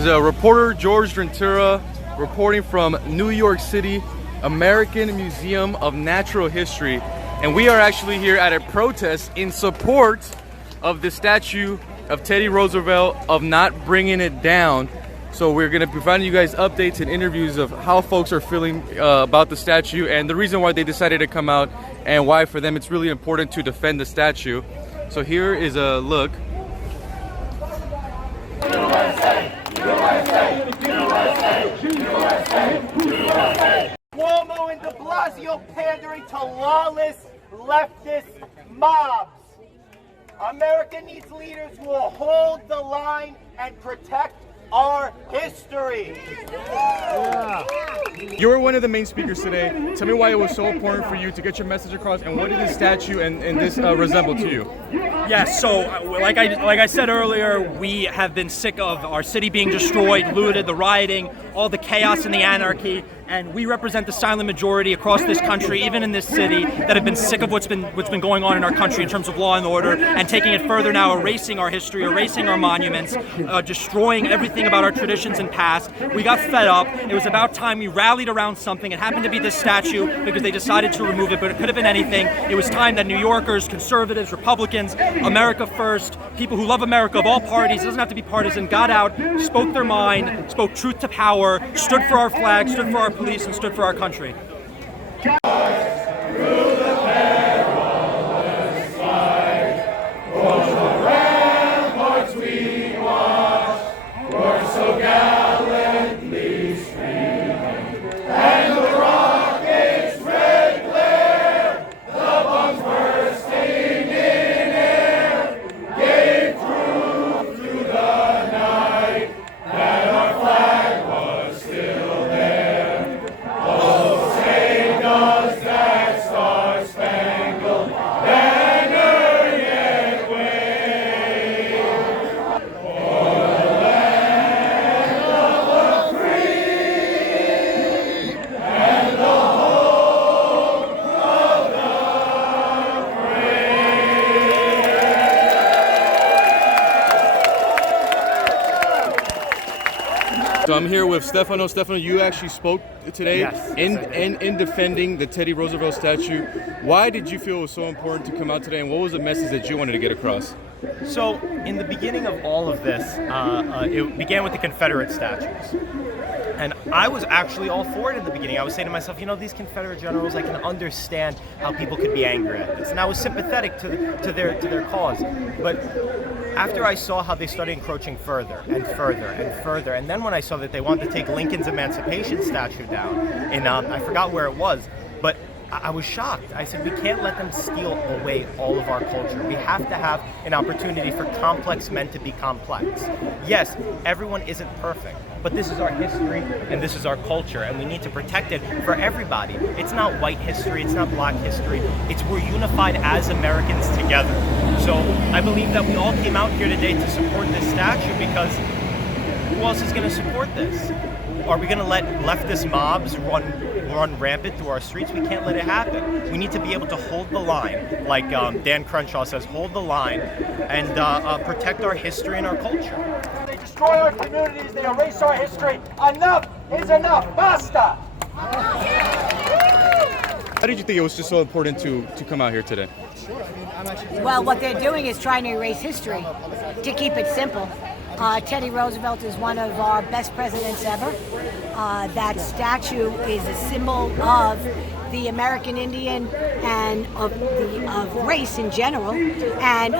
is a reporter George Ventura reporting from New York City, American Museum of Natural History. And we are actually here at a protest in support of the statue of Teddy Roosevelt, of not bringing it down. So we're going to be providing you guys updates and interviews of how folks are feeling about the statue and the reason why they decided to come out and why for them it's really important to defend the statue. So here is a look. USA, USA, USA, USA, USA. Cuomo and de Blasio pandering to lawless leftist mobs. America needs leaders who will hold the line and protect our history. Yeah. You were one of the main speakers today. Tell me why it was so important for you to get your message across, and what did this statue and this resemble to you? Yes, so like I said earlier, we have been sick of our city being destroyed, looted, the rioting, all the chaos and the anarchy, and we represent the silent majority across this country, even in this city, that have been sick of what's been going on in our country in terms of law and order, and taking it further now, erasing our history, erasing our monuments, destroying everything about our traditions and past. We got fed up. It was about time we rallied around something. It happened to be this statue because they decided to remove it, but it could have been anything. It was time that New Yorkers, conservatives, Republicans, America First, people who love America of all parties, it doesn't have to be partisan, got out, spoke their mind, spoke truth to power, stood for our flag, stood for our police, and stood for our country. So I'm here with Stefano. Stefano, you actually spoke today. Yes, in defending the Teddy Roosevelt statue. Why did you feel it was so important to come out today, and what was the message that you wanted to get across? So, in the beginning of all of this, it began with the Confederate statues. And I was actually all for it in the beginning. I was saying to myself, you know, these Confederate generals, I can understand how people could be angry at this. And I was sympathetic to their cause. But after I saw how they started encroaching further and further and further, and then when I saw that they wanted to take Lincoln's Emancipation statue down, and I forgot where it was, but I was shocked. I said, we can't let them steal away all of our culture. We have to have an opportunity for complex men to be complex. Yes, everyone isn't perfect, but this is our history and this is our culture, and we need to protect it for everybody. It's not white history, it's not black history. It's we're unified as Americans together. So I believe that we all came out here today to support this statue, because who else is going to support this? Are we going to let leftist mobs run rampant through our streets? We can't let it happen. We need to be able to hold the line, like Dan Crenshaw says, hold the line, and protect our history and our culture. They destroy our communities, they erase our history. Enough is enough. Basta! How did you think it was just so important to come out here today? Well, what they're doing is trying to erase history, to keep it simple. Teddy Roosevelt is one of our best presidents ever. That statue is a symbol of the American Indian and of race in general. And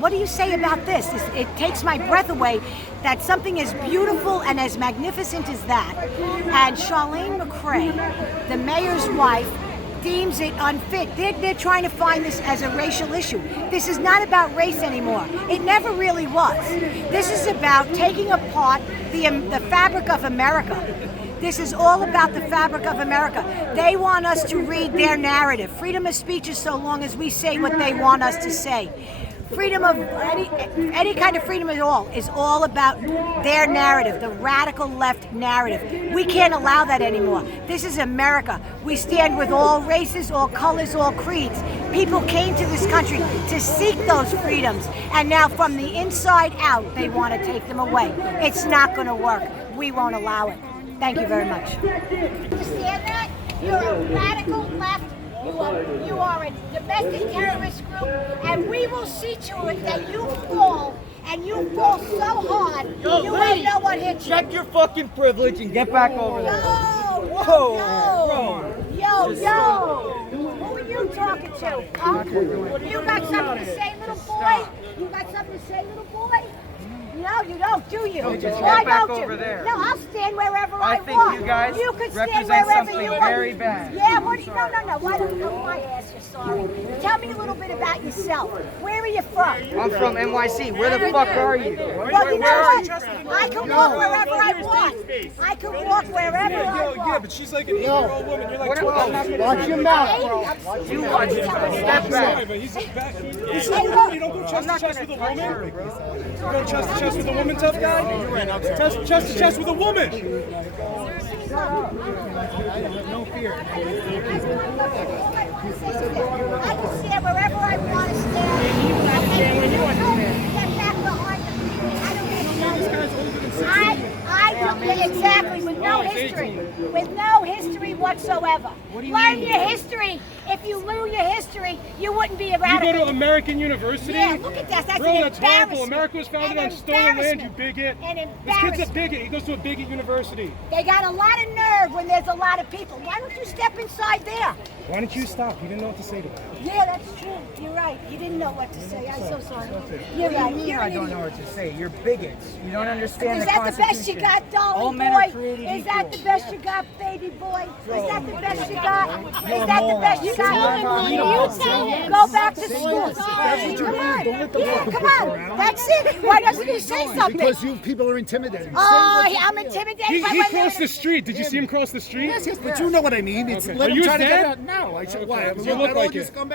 what do you say about this? It takes my breath away that something as beautiful and as magnificent as that, and Charlene McCray, the mayor's wife, deems it unfit. They're trying to find this as a racial issue. This is not about race anymore. It never really was. This is about taking apart the fabric of America. This is all about the fabric of America. They want us to read their narrative. Freedom of speech is so long as we say what they want us to say. Freedom of any kind of freedom at all is all about their narrative, the radical left narrative. We can't allow that anymore. This is America. We stand with all races, all colors, all creeds. People came to this country to seek those freedoms, and now from the inside out, they want to take them away. It's not going to work. We won't allow it. Thank you very much. Understand that? You're a radical left. You are a domestic terrorist group, and we will see to it that you fall, and you fall so hard, you won't know what hit you. Check your fucking privilege and get back over there. Yo! Who are you talking to? Huh? You got something to say, little boy? You got something to say, little boy? No, you don't, do you? Why don't you? There. No, I'll stand wherever I want. I think you guys you can stand represent wherever something you want. very bad. Yeah, what do you, no. Why don't you know my ass? You're sorry. Tell me a little bit about yourself. Where are you from? I'm from NYC. Where the fuck are you? Well, you know what? I can walk wherever I want. I can walk wherever I want. Yeah, but she's like an 8-year-old woman. You're like 12. Watch your mouth. You watch your mouth. Step back. But he's back. You don't go chest to chest with a woman. You go chest to chest with a woman, tough guy. Chest to chest with a woman. No fear. I can stand wherever I want to stand. Get back behind the people. I don't exactly, with no history. With no history whatsoever. Learn your history. If you knew your history, you wouldn't be a radical. You go to American University? Yeah, look at that. That's Bro, an that's horrible. embarrassment. America was founded on stolen land, you bigot. This kid's a bigot. He goes to a bigot university. They got a lot of nerve when there's a lot of people. Why don't you step inside there? Why don't you stop? You didn't know what to say to him. Yeah, that's true. You're right. You didn't know what to say. I'm so sorry. You're right. Me, I don't know what to say. You're bigots. You don't understand Is the that the best you Constitution. got, All darling men are boy? created Is that the equal. best you got, baby boy? Is that the best you got? Is that the best you got? Go back to school. Come on. Yeah, come on. That's it. Why doesn't he say something? Because you people are intimidating. Oh, I'm intimidated. He by women. crossed the street. Did you see him cross the street? Yes, but you know what I mean. It's Okay. let Are him you try his to get dad? out now. I said, Okay. why? You look like it. Scumbag?